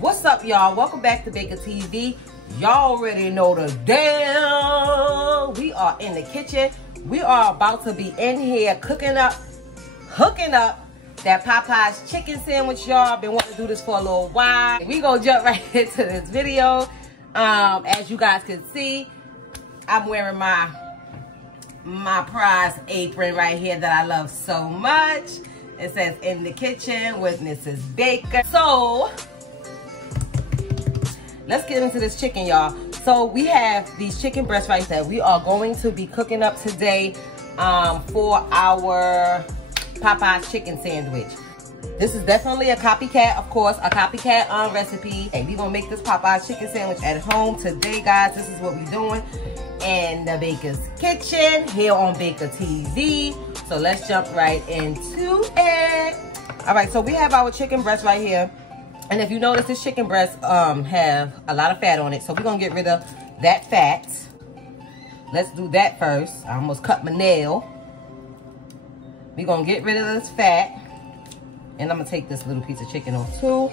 What's up, y'all? Welcome back to Baker TV. Y'all already know the deal. We are in the kitchen. We are about to be in here hooking up that Popeyes chicken sandwich, y'all. Been wanting to do this for a little while. We gonna jump right into this video. As you guys can see, I'm wearing my prize apron right here that I love so much. It says in the kitchen with Mrs. Baker. So let's get into this chicken, y'all. So we have these chicken breasts right there. We are going to be cooking up today for our Popeyes chicken sandwich. This is definitely a copycat, of course, a copycat recipe. And we're gonna make this Popeyes chicken sandwich at home today, guys. This is what we're doing in the Baker's kitchen here on Baker TV. So let's jump right into it. All right, so we have our chicken breast right here. And if you notice, this chicken breast have a lot of fat on it. So we're gonna get rid of that fat. Let's do that first. I almost cut my nail. We're gonna get rid of this fat. And I'm gonna take this little piece of chicken off too.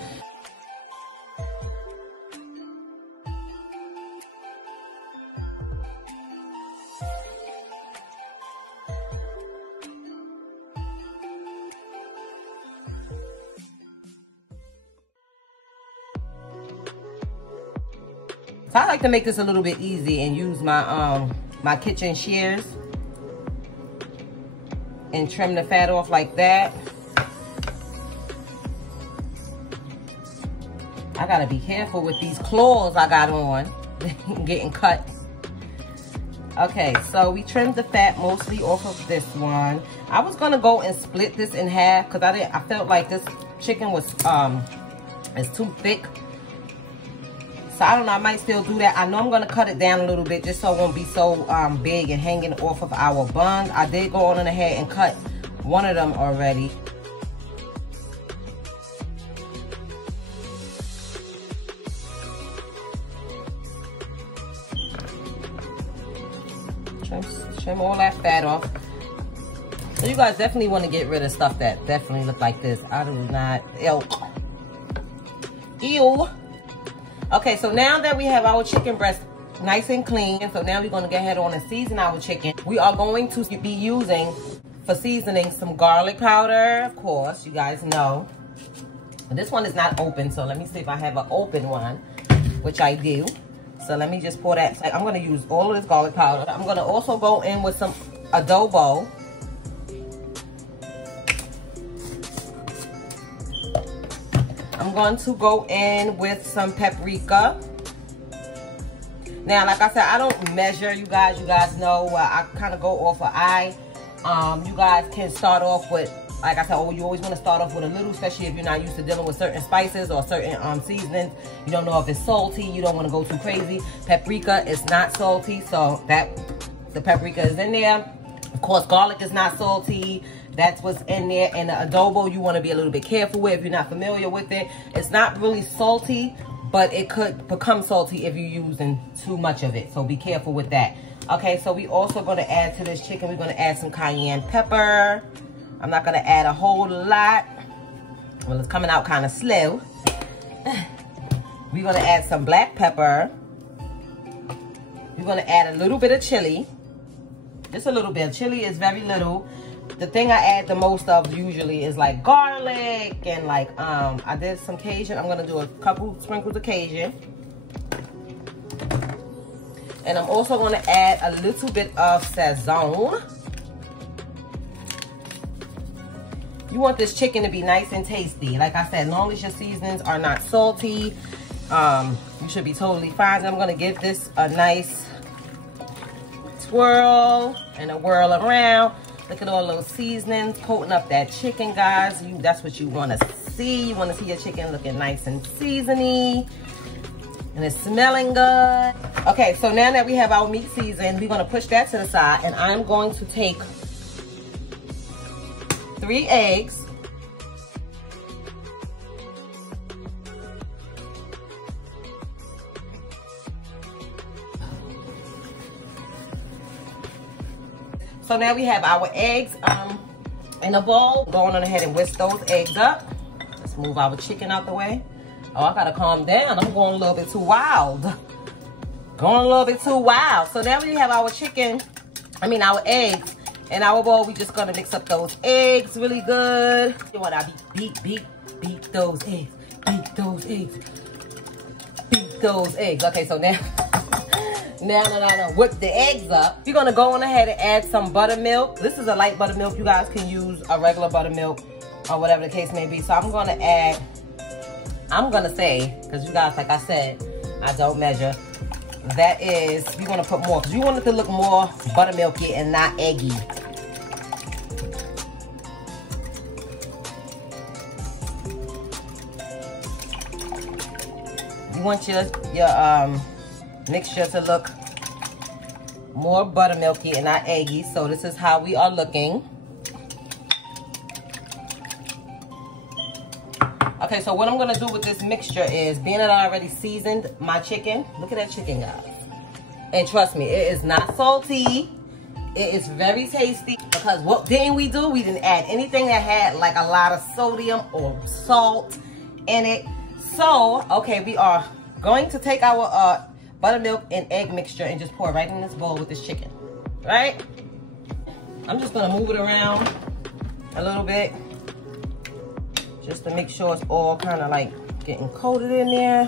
So I like to make this a little bit easy and use my my kitchen shears and trim the fat off like that. I gotta be careful with these claws I got on getting cut. Okay, so we trimmed the fat mostly off of this one. I was gonna go and split this in half because I felt like this chicken was it's too thick. So I don't know, I might still do that. I know I'm gonna cut it down a little bit just so it won't be so big and hanging off of our buns. I did go on ahead and cut one of them already. Trim all that fat off. So you guys definitely want to get rid of stuff that definitely look like this. I do not, ew. Okay, so now that we have our chicken breast nice and clean, so now we're going to go ahead on and season our chicken. We are going to be using, for seasoning, some garlic powder, of course, you guys know. And this one is not open, so let me see if I have an open one, which I do. So let me just pour that. I'm going to use all of this garlic powder. I'm going to also go in with some adobo. I'm going to go in with some paprika. Now, like I said, I don't measure, you guys. You guys know I kind of go off of eye. You guys can start off with, like I said, you always want to start off with a little, especially if you're not used to dealing with certain spices or certain seasonings. You don't know if it's salty. You don't want to go too crazy. Paprika is not salty, so the paprika is in there. Of course, garlic is not salty. That's what's in there. And the adobo, you want to be a little bit careful with if you're not familiar with it. It's not really salty, but it could become salty if you're using too much of it. So be careful with that. Okay, so we also going to add to this chicken, we're going to add some cayenne pepper. I'm not going to add a whole lot. Well, it's coming out kind of slow. We're going to add some black pepper. We're going to add a little bit of chili. Just a little bit. Chili is very little. The thing I add the most of usually is like garlic and like, I did some Cajun. I'm going to do a couple sprinkles of Cajun. And I'm also going to add a little bit of Sazon. You want this chicken to be nice and tasty. Like I said, as long as your seasonings are not salty, you should be totally fine. I'm going to give this a nice swirl and a whirl around. Look at all those seasonings coating up that chicken, guys. That's what you want to see. You want to see your chicken looking nice and seasony. And it's smelling good. Okay, so now that we have our meat seasoned, we're going to push that to the side. And I'm going to take 3 eggs. So now we have our eggs in a bowl. Going on ahead and whisk those eggs up. Let's move our chicken out the way. Oh, I gotta calm down. I'm going a little bit too wild. Going a little bit too wild. So now we have our chicken, our eggs in our bowl. We just gonna mix up those eggs really good. You want to beat those eggs. Beat those eggs. Beat those eggs. Okay, so now, now, whip the eggs up. We're gonna go on ahead and add some buttermilk. This is a light buttermilk. You guys can use a regular buttermilk or whatever the case may be. So I'm gonna say, because you guys, like I said, I don't measure. That is, we're gonna put more, because we want it to look more buttermilky and not eggy. You want your mixture to look more buttermilky and not eggy. So this is how we are looking. Okay, so what I'm gonna do with this mixture is, being that I already seasoned my chicken, look at that chicken, guys. And trust me, it is not salty. It is very tasty, because what didn't we do? We didn't add anything that had like a lot of sodium or salt in it. So, okay, we are going to take our buttermilk and egg mixture and just pour it right in this bowl with this chicken, right? I'm just gonna move it around a little bit, just to make sure it's all kind of like getting coated in there.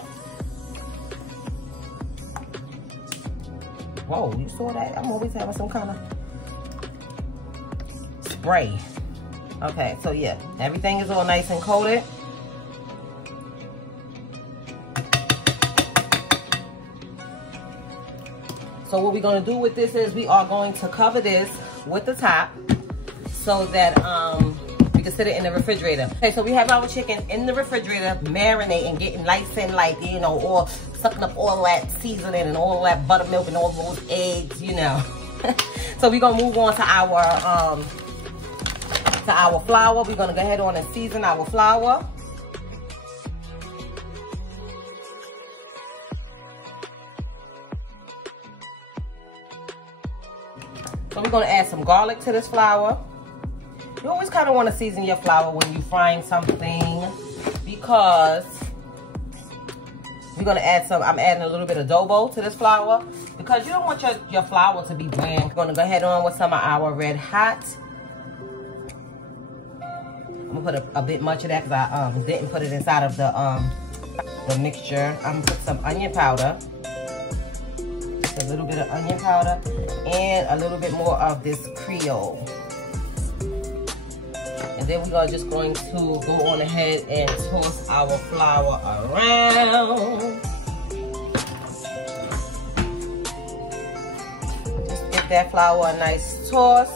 Whoa, you saw that? I'm always having some kind of spray. Okay, so yeah, everything is all nice and coated. So what we're gonna do with this is, we are going to cover this with the top so that we can sit it in the refrigerator. Okay, so we have our chicken in the refrigerator, marinating, getting nice and like, you know, all sucking up all that seasoning and all that buttermilk and all those eggs, you know. So we're gonna move on to our flour. We're gonna go ahead on and season our flour. So we're gonna add some garlic to this flour. You always kind of want to season your flour when you're frying something, because we're gonna add some, I'm adding a little bit of adobo to this flour, because you don't want your flour to be bland. We're gonna go ahead on with some of our red hot. I'm gonna put a bit much of that because I didn't put it inside of the mixture. I'm gonna put some onion powder. Just a little bit of onion powder and a little bit more of this Creole. And then we're just going to go on ahead and toss our flour around. Just give that flour a nice toss.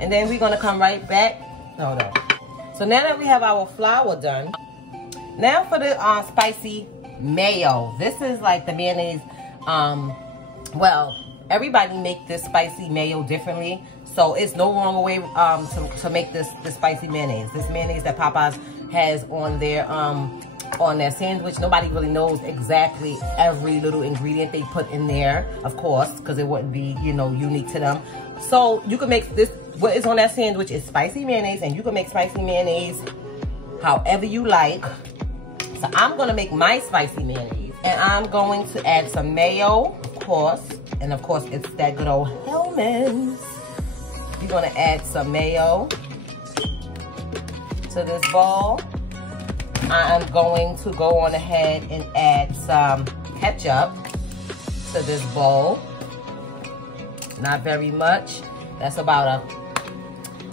And then we're gonna come right back. Hold on. So now that we have our flour done, now for the spicy mayo. This is like the mayonnaise. Well, everybody make this spicy mayo differently, so it's no wrong way to make this spicy mayonnaise. This mayonnaise that Popeyes has on their sandwich. Nobody really knows exactly every little ingredient they put in there, of course, because it wouldn't be, you know, unique to them. So you can make this, what is on that sandwich is spicy mayonnaise, and you can make spicy mayonnaise however you like. So I'm gonna make my spicy mayonnaise, and I'm going to add some mayo, of course. And of course, it's that good old Hellmann's. You're gonna add some mayo to this bowl. I'm going to go on ahead and add some ketchup to this bowl. Not very much. That's about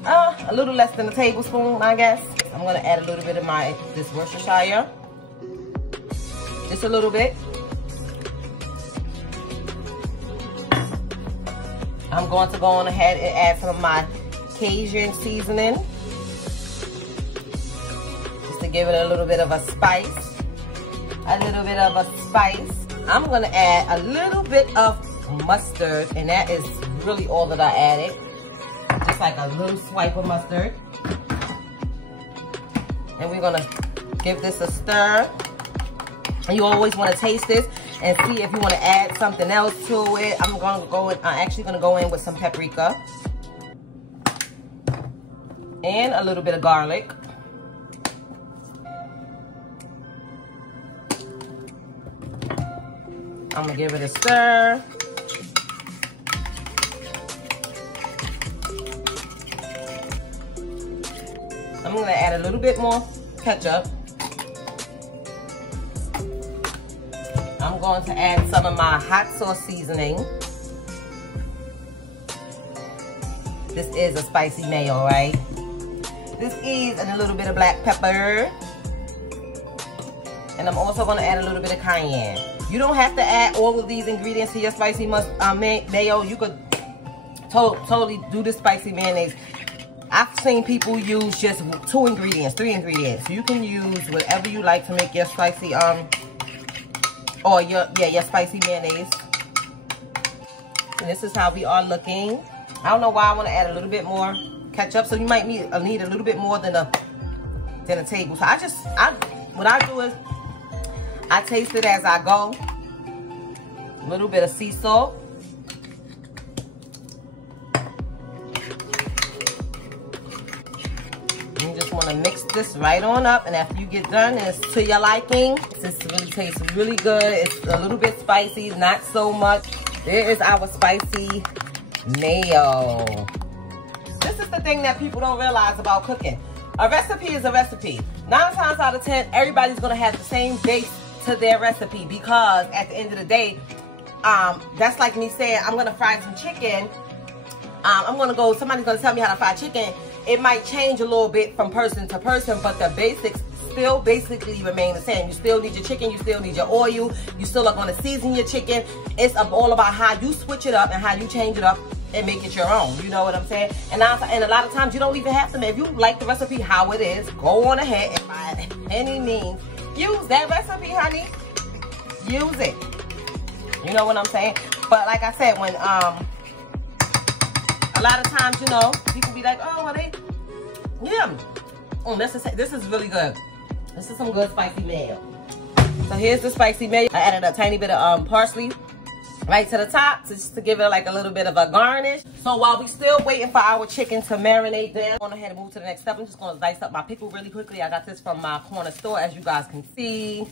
a little less than a tablespoon, I guess. I'm gonna add a little bit of this Worcestershire. Just a little bit. I'm going to go on ahead and add some of my Cajun seasoning, just to give it a little bit of a spice. I'm going to add a little bit of mustard, and that is really all that I added. Just like a little swipe of mustard. And we're going to give this a stir. And you always want to taste this and see if you want to add something else to it. I'm actually going to go in with some paprika. and a little bit of garlic. I'm gonna give it a stir. I'm gonna add a little bit more ketchup. I'm going to add some of my hot sauce seasoning. This is a spicy mayo, right? This is a little bit of black pepper. And I'm also gonna add a little bit of cayenne. You don't have to add all of these ingredients to your spicy mayo. You could totally do the spicy mayonnaise. I've seen people use just 2 ingredients, 3 ingredients. You can use whatever you like to make your spicy or your spicy mayonnaise. And this is how we are looking. I don't know why I want to add a little bit more ketchup, so you might need a little bit more than a table. So what I do is I taste it as I go. A little bit of sea salt. You just want to mix this right on up, and after you get done, it's to your liking. This really tastes really good. It's a little bit spicy, not so much. There is our spicy mayo. This is the thing that people don't realize about cooking. A recipe is a recipe. 9 times out of 10, everybody's gonna have the same base to their recipe, because at the end of the day, that's like me saying I'm gonna fry some chicken. Somebody's gonna tell me how to fry chicken. It might change a little bit from person to person, but the basics still basically remain the same. You still need your chicken, you still need your oil, you still are gonna season your chicken. It's all about how you switch it up and how you change it up and make it your own. You know what I'm saying? And a lot of times you don't even have to. If you like the recipe how it is, go on ahead and by any means use that recipe, honey. Use it. You know what I'm saying? But like I said, when a lot of times, you know, people be like, oh, well, this is really good. This is some good spicy mayo. So here's the spicy mayo. I added a tiny bit of parsley right to the top, just to give it like a little bit of a garnish. So while we still waiting for our chicken to marinate down, I'm going ahead and move to the next step. I'm just going to dice up my pickle really quickly. I got this from my corner store, as you guys can see.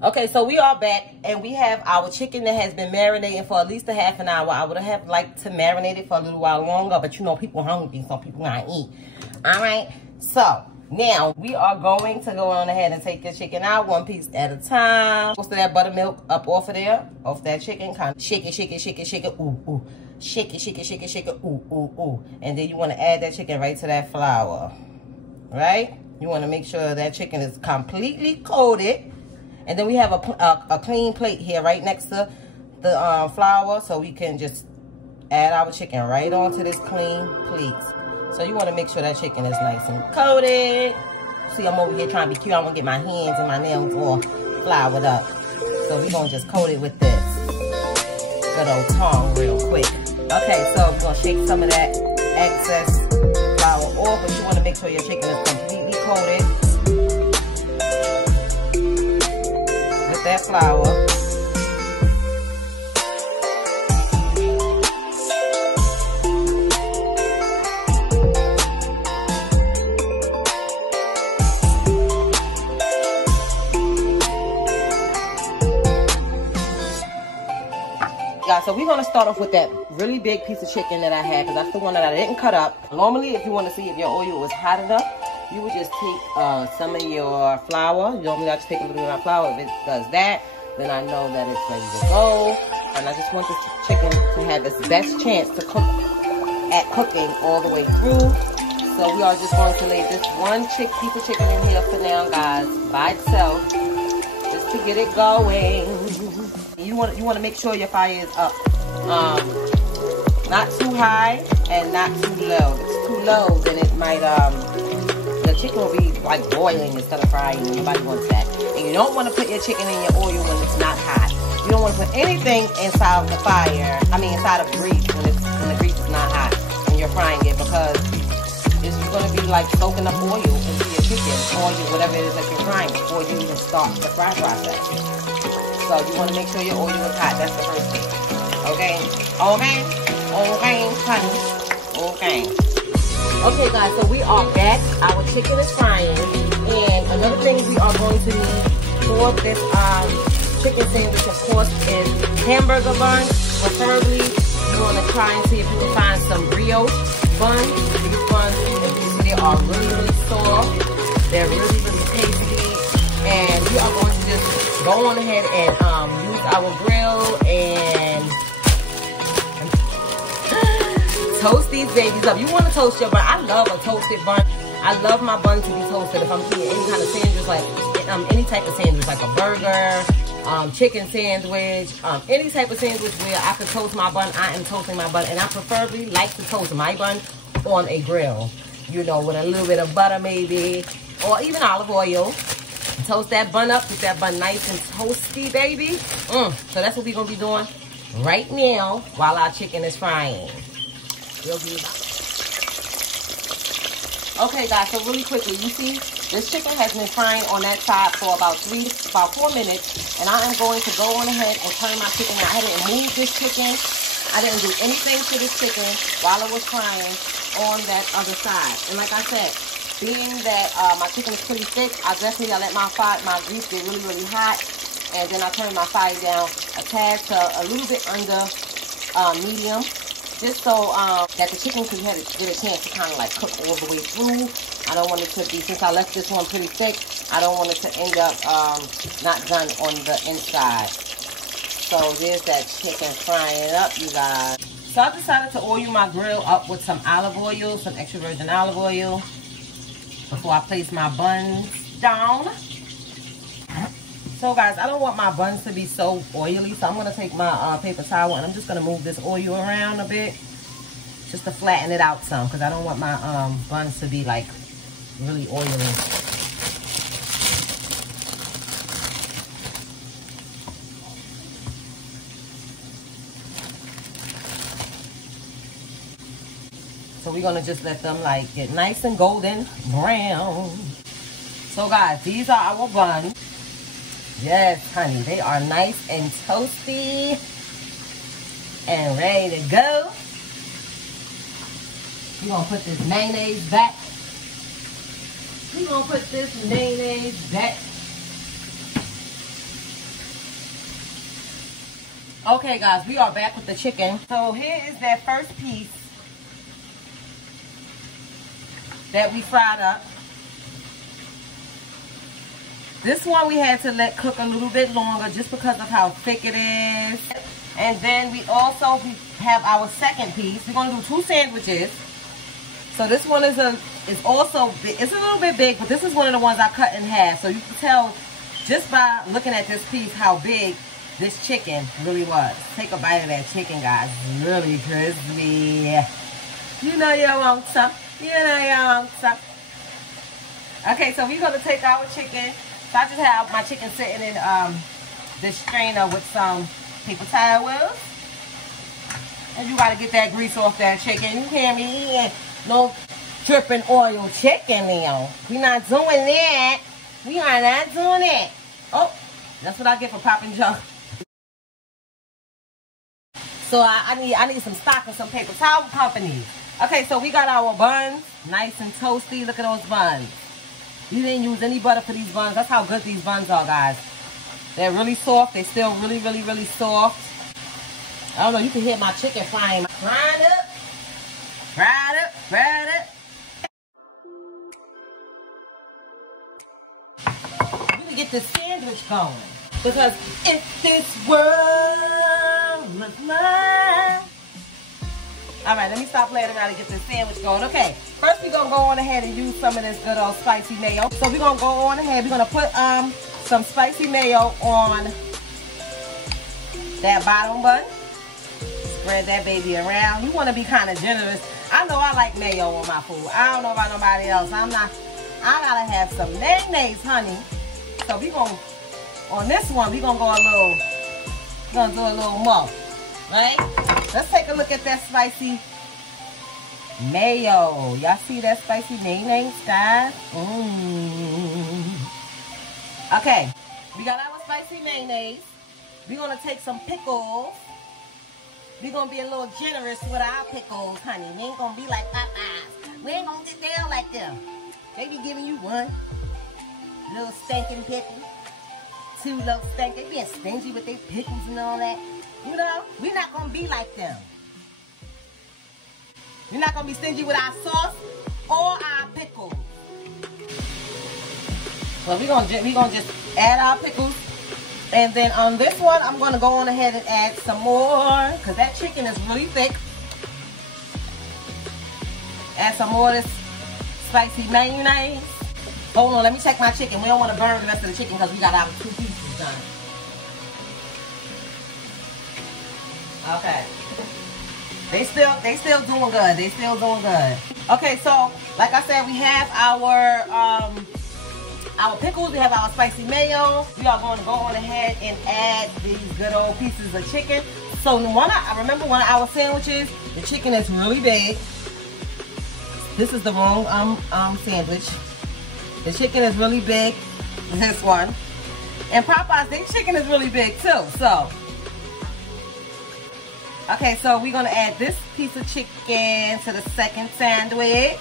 Okay, so we are back, and we have our chicken that has been marinating for at least a half an hour. I would have liked to marinate it for a little while longer, but you know, people hungry, so people gotta eat. All right, so now we are going to go on ahead and take this chicken out 1 piece at a time. Most of that buttermilk up off of there, off that chicken. Kind of shake it, shake it, shake it, shake it, ooh, ooh. Shake it, shake it, shake it, shake it, ooh, ooh, ooh. And then you want to add that chicken right to that flour, right? You want to make sure that chicken is completely coated. And then we have a clean plate here right next to the flour, so we can just add our chicken right onto this clean plate. So you want to make sure that chicken is nice and coated. See, I'm over here trying to be cute. I want to get my hands and my nails all floured up. So we're going to just coat it with this good old tongue real quick. Okay, so we're going to shake some of that excess flour off, but you want to make sure your chicken is completely coated that flour. Guys, so we're going to start off with that really big piece of chicken that I had, because that's the one that I didn't cut up. Normally, if you want to see if your oil is hot enough, you would just take some of your flour. Normally, I just take a little bit of my flour. If it does that, then I know that it's ready to go. And I just want this chicken to have its best chance to cook at cooking all the way through. So we are just going to lay this one piece of chicken in here for now, guys, by itself, just to get it going. You want to make sure your fire is up, not too high and not too low. If it's too low, then it might the chicken will be like boiling instead of frying, and nobody wants that. And you don't want to put your chicken in your oil when it's not hot. You don't want to put anything inside of the fire. I mean, inside of grease when the grease is not hot and you're frying it, because it's going to be like soaking up oil into your chicken, oil, whatever it is that you're frying, before you even start the fry process. So you want to make sure your oil is hot. That's the first thing. Okay? Okay? Okay, honey. Okay. Okay, guys, so we are back. Our chicken is frying. And another thing we are going to need for this chicken sandwich, of course, is hamburger bun. Preferably, you want to try and see if you can find some brioche buns. These buns, they are really, really soft. They're really, really tasty. And we are going to just go on ahead and use our grill and toast these babies up. You want to toast your bun. I love a toasted bun. I love my bun to be toasted. If I'm eating any kind of sandwich, like any type of sandwich, like a burger, chicken sandwich, any type of sandwich where I could toast my bun, I am toasting my bun. And I preferably like to toast my bun on a grill, you know, with a little bit of butter maybe, or even olive oil. Toast that bun up, get that bun nice and toasty, baby. So that's what we're going to be doing right now while our chicken is frying. Okay, guys, so really quickly, you see, this chicken has been frying on that side for about 4 minutes, and I am going to go on ahead and turn my chicken. Now, I didn't move this chicken. I didn't do anything to this chicken while it was frying on that other side. And like I said, being that my chicken is pretty thick, I let my grease get really, really hot, and then I turn my fire down a tad to a little bit under medium, just so that the chicken can get a chance to kind of like cook all the way through. I don't want it to be, since I left this one pretty thick, I don't want it to end up not done on the inside. So there's that chicken frying up, you guys. So I decided to oil my grill up with some olive oil, some extra virgin olive oil, before I place my buns down. So guys, I don't want my buns to be so oily, so I'm going to take my paper towel and I'm just going to move this oil around a bit, just to flatten it out some, because I don't want my buns to be like really oily. So we're going to just let them like get nice and golden brown. So guys, these are our buns. Yes, honey, they are nice and toasty and ready to go. We're going to put this mayonnaise back. We're going to put this mayonnaise back. Okay, guys, we are back with the chicken. So here is that first piece that we fried up. This one we had to let cook a little bit longer just because of how thick it is. And then we have our second piece. We're going to do 2 sandwiches. So this one is also big. It's a little bit big, but this is one of the ones I cut in half. So you can tell just by looking at this piece how big this chicken really was. Take a bite of that chicken, guys. Really crispy. You know you want some. You know you want some. Okay, so we're going to take our chicken. So I just have my chicken sitting in this strainer with some paper towels. And you got to get that grease off that chicken. You can't be eating no dripping oil chicken now. We're not doing that. We are not doing it. Oh, that's what I get for popping junk. So I need some stock and some paper towel company. Okay, so we got our buns nice and toasty. Look at those buns. You didn't use any butter for these buns. That's how good these buns are, guys. They're really soft. They're still really, really, really soft. I don't know. You can hear my chicken frying. Fried up. Fried up. Fried up. We can get this sandwich going. Because if this world was mine. Alright, let me stop playing around and get this sandwich going. Okay, first we're going to go on ahead and use some of this good old spicy mayo. So we're going to go on ahead. We're going to put some spicy mayo on that bottom bun. Spread that baby around. You want to be kind of generous. I know I like mayo on my food. I don't know about nobody else. I got to have some mayonnaise, honey. So we're going to, on this one, we're going to go a little We're gonna do a little more, right? Let's take a look at that spicy mayo. Y'all see that spicy mayonnaise, guys? Okay, we got our spicy mayonnaise. We're gonna take some pickles. We're gonna be a little generous with our pickles, honey. We ain't gonna be like Popeyes. We ain't gonna get down like them. They be giving you one little stinking pickle, two little stinking. They being stingy with their pickles and all that. You know, we're not gonna be like them. We're not gonna be stingy with our sauce or our pickles. So we're gonna just add our pickles. And then on this one, I'm going to go on ahead and add some more because that chicken is really thick. Add some more of this spicy mayonnaise. Hold on, let me check my chicken. We don't want to burn the rest of the chicken because we got our 2 pieces done. Okay. They still doing good. They still doing good. Okay, so like I said, we have our pickles, we have our spicy mayo. We are going to go on ahead and add these good old pieces of chicken. So I remember one of our sandwiches, the chicken is really big. This is the wrong sandwich. The chicken is really big, this one. And Popeyes, their chicken is really big too, so. Okay, so we're gonna add this piece of chicken to the second sandwich.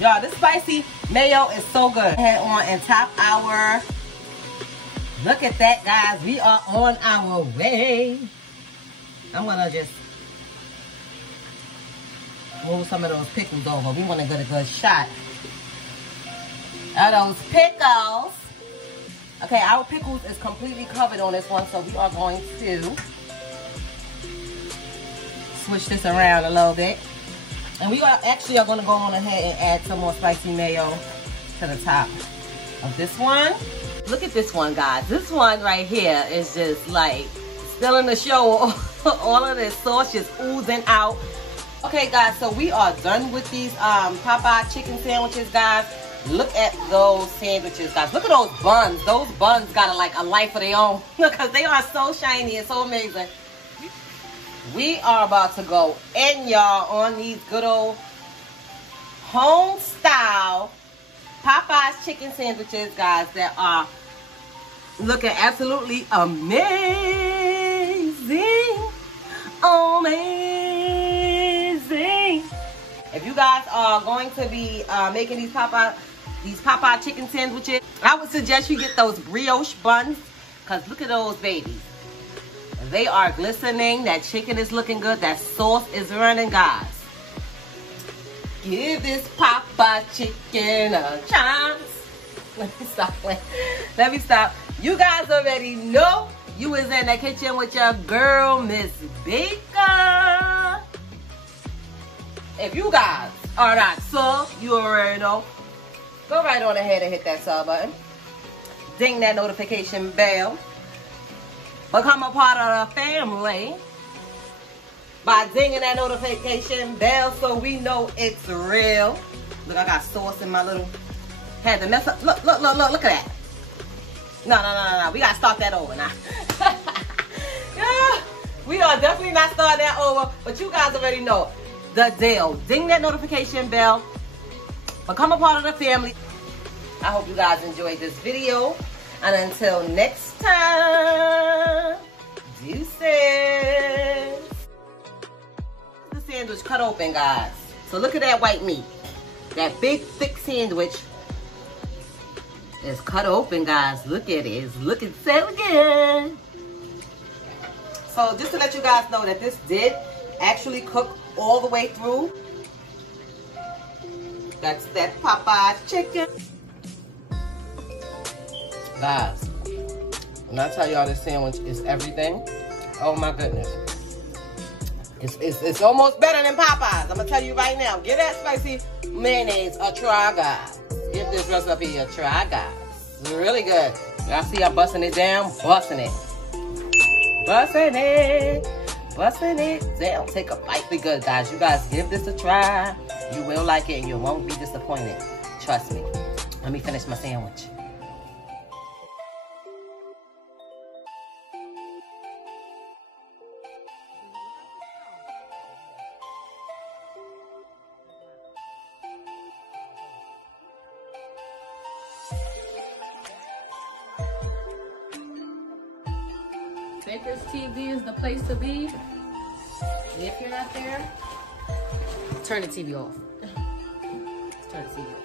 Y'all, this spicy mayo is so good. Head on and top our, look at that, guys. We are on our way. I'm gonna just move some of those pickles over. We want to get a good shot of those pickles. Okay, our pickles is completely covered on this one, so we are going to switch this around a little bit. And we are actually going to go on ahead and add some more spicy mayo to the top of this one. Look at this one, guys. This one right here is just like still in the show. All of this sauce just oozing out. Okay, guys, so we are done with these Popeye chicken sandwiches, guys. Look at those sandwiches, guys. Look at those buns. Those buns got a life of their own because they are so shiny and so amazing. We are about to go in, y'all, on these good old home-style Popeyes chicken sandwiches, guys, that are looking absolutely amazing. Amazing. If you guys are going to be making these Popeye chicken sandwiches, I would suggest you get those brioche buns because look at those babies. They are glistening. That chicken is looking good. That sauce is running, guys. Give this Popeye chicken a chance. Let me stop. Let me stop. You guys already know you was in the kitchen with your girl, Miss Baker. If you guys are not sub, you already know. Go right on ahead and hit that sub button. Ding that notification bell. Become a part of the family by dinging that notification bell so we know it's real. Look, I got sauce in my little, had to mess up. Look at that. No. We got to start that over now. Yeah, we are definitely not starting that over, but you guys already know the deal. Ding that notification bell. Become a part of the family. I hope you guys enjoyed this video. And until next time, deuces. The sandwich cut open, guys. So look at that white meat. That big, thick sandwich is cut open, guys. Look at it. It's looking so good. So just to let you guys know that this did actually cook all the way through. That's that Popeyes chicken. Guys, when I tell y'all this sandwich is everything, oh my goodness. It's almost better than Popeyes. I'm going to tell you right now. Give that spicy mayonnaise a try, guys. Give this recipe a try, guys. It's really good. Y'all see I'm busting it down? Busting it. Busting it. Busting it down. Take a bite. Be good, guys. You guys give this a try. You will like it and you won't be disappointed. Trust me. Let me finish my sandwich. Baker's TV is the place to be. If you're not there, turn the TV off. Turn the TV off.